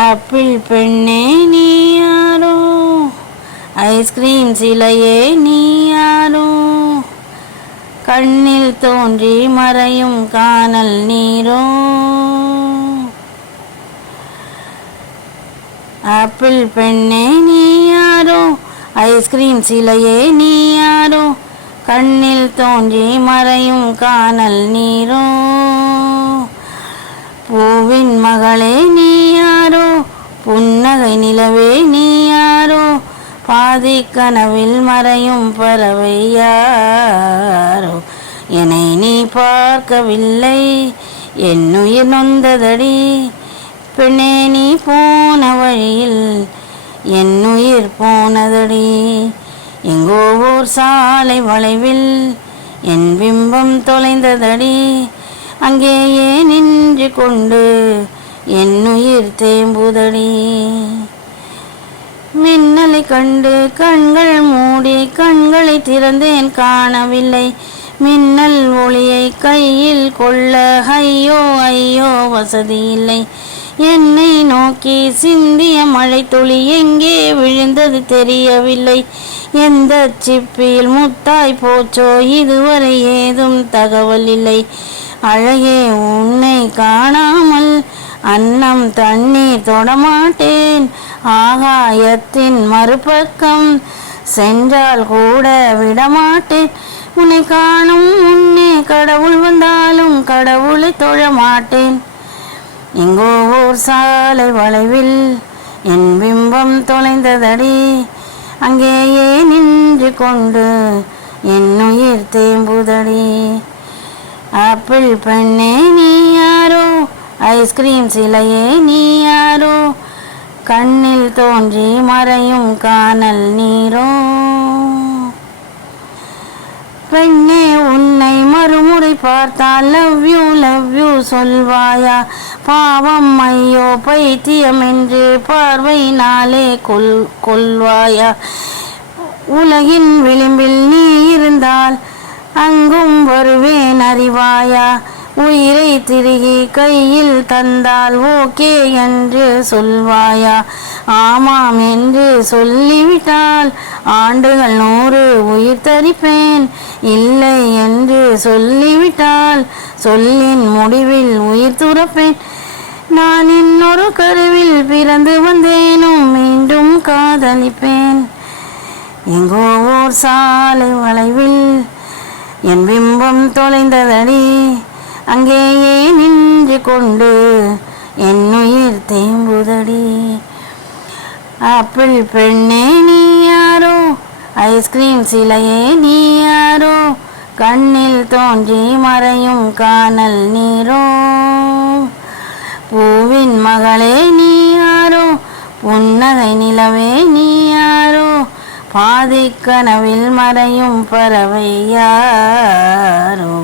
Apple பெண்ணே நீ யாரோ, ஐஸ்கிரீம் சிலையே நீ யாரோ, கண்ணில் தோன்றி மறையும் கானல் நீரோ. ஆப்பிள் பெண்ணே நீ யாரோ, ஐஸ்கிரீம் சிலையே நீ யாரோ, கண்ணில் தோன்றி மறையும் கானல் நீரோ. பூவின் மகளே நீ யாரோ, புன்னகை நிலவே நீ யாரோ, பாதி கனவில் மறையும் பறவை யாரோ. என்னை நீ பார்க்கவில்லை, என்னுயிர் நொந்ததடி, பெண்ணே நீ போன வழியில் என்னுயிர் போனதடி. எங்கோ ஓர் சாலை வளைவில் என் பிம்பம் தொலைந்ததடி, அங்கேயே நின்று கொண்டு என்னுயிர் தேம்புதடி. மின்னலை கண்டு கண்கள் மூடி கண்களை திறந்தேன் காணவில்லை, மின்னல் ஒளியை கையில் கொள்ள ஐயோ ஐயோ வசதி இல்லை. என்னை நோக்கி சிந்திய மழை துளி எங்கே விழுந்தது தெரியவில்லை, எந்த சிப்பியில் முத்தாய் போச்சோ இதுவரை ஏதும் தகவல் இல்லை. அழகே உன்னை காணாமல் அன்னம் தண்ணீர் தொடமாட்டேன், ஆகாயத்தின் மறுபக்கம் சென்றால் கூட விடமாட்டேன். உன்னை காணும் முன்னே கடவுள் வந்தாலும் கடவுளை தொழமாட்டேன். எங்கோ ஓர் சாலை வளைவில் என் பிம்பம் தொலைந்ததடி, அங்கேயே நின்று கொண்டு என்னுயிர் தேம்புதடி. ஆப்பிள் பெண்ணே நீ யாரோ, ஐஸ்கிரீம் சிலையே நீ யாரோ, கண்ணில் தோன்றி மறையும் கானல் நீரோ. பெண்ணே உன்னை மறுமுறை பார்த்தால் லவ் யூ சொல்வாயா, பாவம் ஐயோ பைத்தியம் என்று பார்வையினாலே கொள்வாயா. உலகின் விளிம்பில் நீ இருந்தால் அங்கும் வருவேன் அறிவாயா, உயிரை திருகி கையில் தந்தால் ஓகே என்று சொல்வாயா. ஆமாம் என்று சொல்லிவிட்டால் ஆண்டுகள் 100 உயிர் தரிப்பேன், இல்லை என்று சொல்லிவிட்டால் சொல்லின் முடிவில் உயிர் துறப்பேன். நான் இன்னொரு கருவில் பிறந்து வந்தேனும் மீண்டும் காதலிப்பேன். எங்கோ ஓர் சாலை வளைவில் என் பிம்பம் தொலைந்ததடி, அங்கேயே நின்று கொண்டு என்னுயிர் தேம்புதடி. ஆப்பிள் பெண்ணே நீ யாரோ, ஐஸ்கிரீம் சிலையே நீ யாரோ, கண்ணில் தோன்றி மறையும் கானல் நீரோ. பூவின் மகளே நீ யாரோ, புன்னகை நிலவே நீ யாரோ, பாதி கனவில் மறையும் பறவை யாரோ.